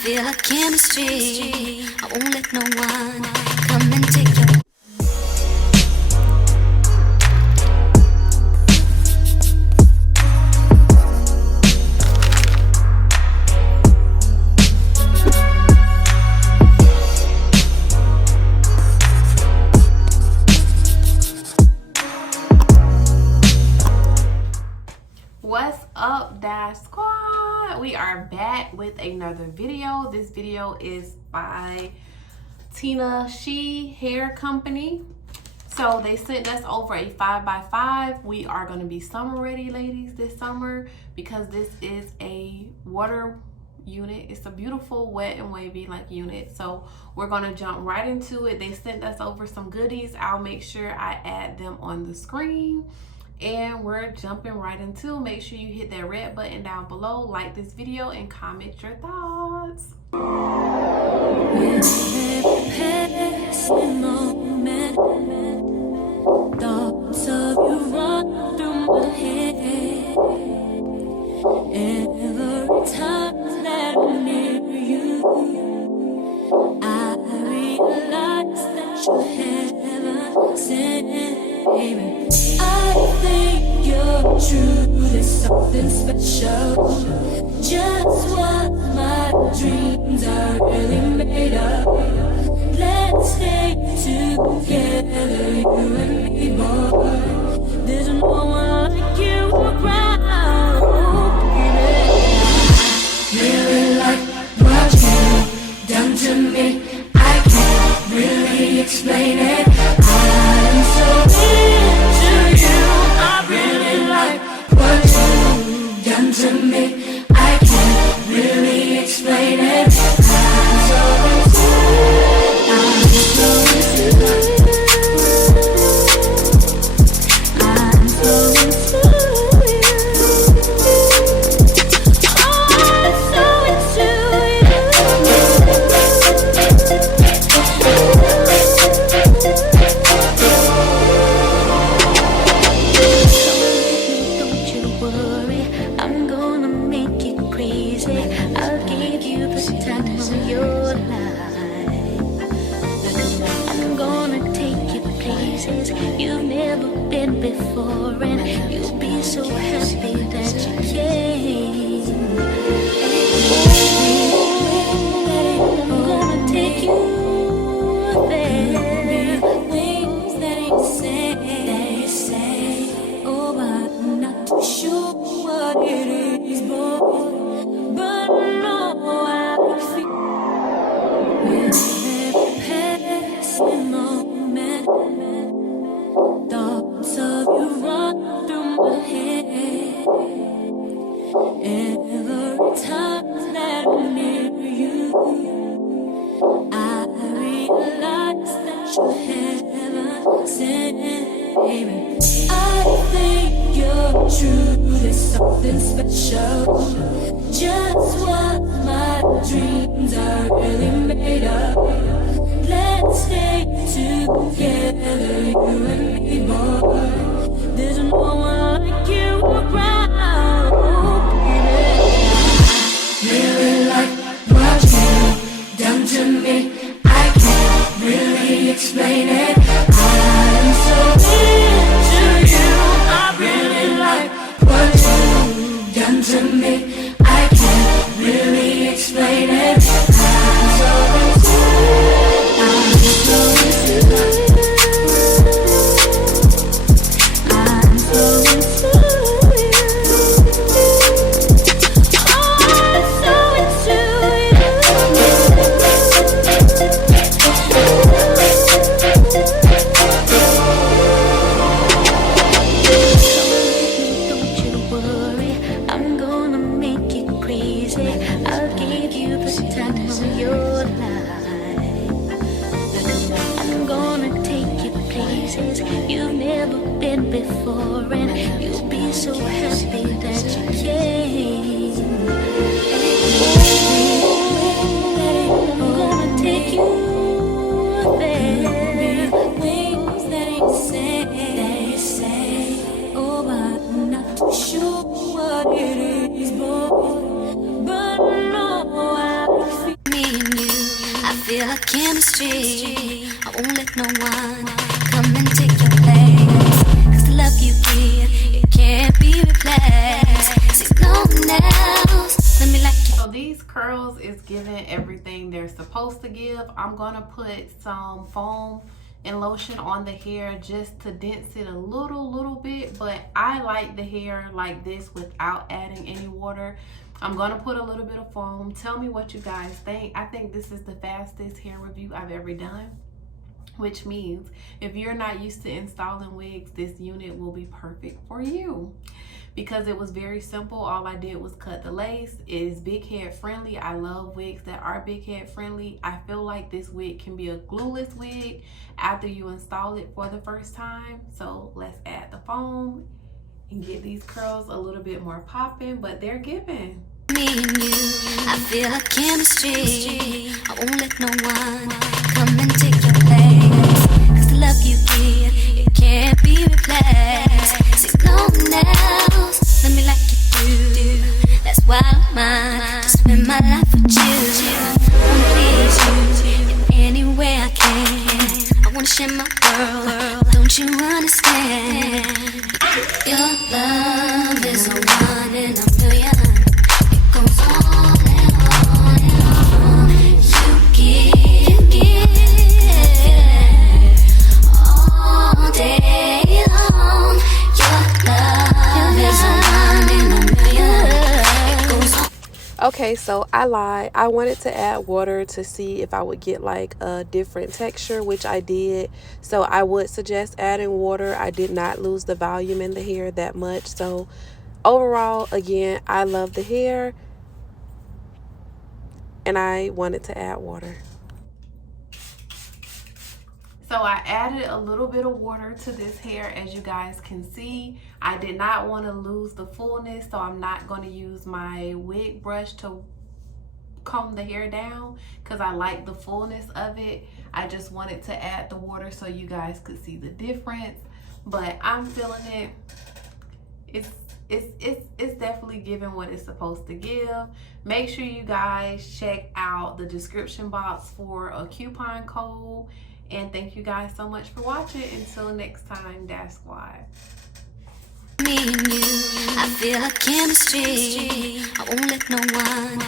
feel a chemistry. I won't let no one come and take your. What's up, Dash Squad? We are back with another video. This video is by Tinashe Hair Company. So they sent us over a 5x5. We are going to be summer ready, ladies, this summer, because this is a water unit. It's a beautiful wet and wavy like unit. So we're going to jump right into it. They sent us over some goodies. I'll make sure I add them on the screen. And we're jumping right into. Make sure you hit that red button down below, like this video, and comment your thoughts. Thoughts of you run through my head. Every time that I'm near you, I realize that you're heaven sent. I think you're true, there's something special. Just what my dreams are really made of. Let's stay together, you and me, boy. There's no one like you around, baby. I really like what you've done to me. I can't really explain it. I'm so into you. I really like what you've done to me. I can't really explain it. I'm so into you. I'm so into you. I'm so into you. Oh, I'm so into you. Don't you worry, I'm gonna make you crazy. I'll give you the time of your life. I'm gonna take you places you've never been before, and you'll be so happy that you came. I'm gonna take you there. Things that you say, oh, I'm not too sure what it is, boy, but no, I feel with every passing moment. Thoughts of you run through my head. Every time that I'm near you, I realize that you're heaven sent. I think you're true, there's something special. Just what my dreams are really made of. Let's stay together, you and me, boy. There's no one like you around, baby. I really like what you've done to me. I can't really explain it. I'm so into you. I really like what you've done to me. I can't really explain it. I'm so into you. I'm so into you. I'm so into you. Oh, I'm so into you. Don't you worry, I'm gonna make you crazy. I'll give you the time of your life. I'm gonna take you places you've never been before, and you'll be so happy that you came. I'm gonna take you there. Things that you say, oh, I'm not too sure what it is, boy, but no, I feel feel a chemistry. I won't let no one come and take your place. 'Cause the love you give, it can't be replaced. See no one else, let me like you. So these curls is giving everything they're supposed to give. I'm gonna put some foam and lotion on the hair just to dense it a little bit, but I like the hair like this without adding any water. I'm gonna put a little bit of foam. Tell me what you guys think. I think this is the fastest hair review I've ever done, which means if you're not used to installing wigs, this unit will be perfect for you. Because it was very simple, all I did was cut the lace. It is big head friendly. I love wigs that are big head friendly. I feel like this wig can be a glueless wig after you install it for the first time. So let's add the foam and get these curls a little bit more popping, but they're giving. Me and you, I feel a chemistry. I won't let no one come and take your place. 'Cause the love you give, it can't be replaced. See no one else, let me like you do. That's why I'm mine, to spend my life with you. I wanna please you in any way I can. I wanna share my world, don't you understand? Your love is a one in a million. Goes on and on and on. You give all day long. Your love is a one in a million. It goes on. Okay, so I lied. I wanted to add water to see if I would get like a different texture, which I did. So I would suggest adding water. I did not lose the volume in the hair that much. So overall, again, I love the hair and I wanted to add water. So I added a little bit of water to this hair, as you guys can see. I did not want to lose the fullness, so I'm not going to use my wig brush to comb the hair down because I like the fullness of it. I just wanted to add the water so you guys could see the difference, but I'm feeling it. It's definitely giving what it's supposed to give. Make sure you guys check out the description box for a coupon code. And thank you guys so much for watching. Until next time, Dash Squad. Me and you, I feel a chemistry. I won't let no one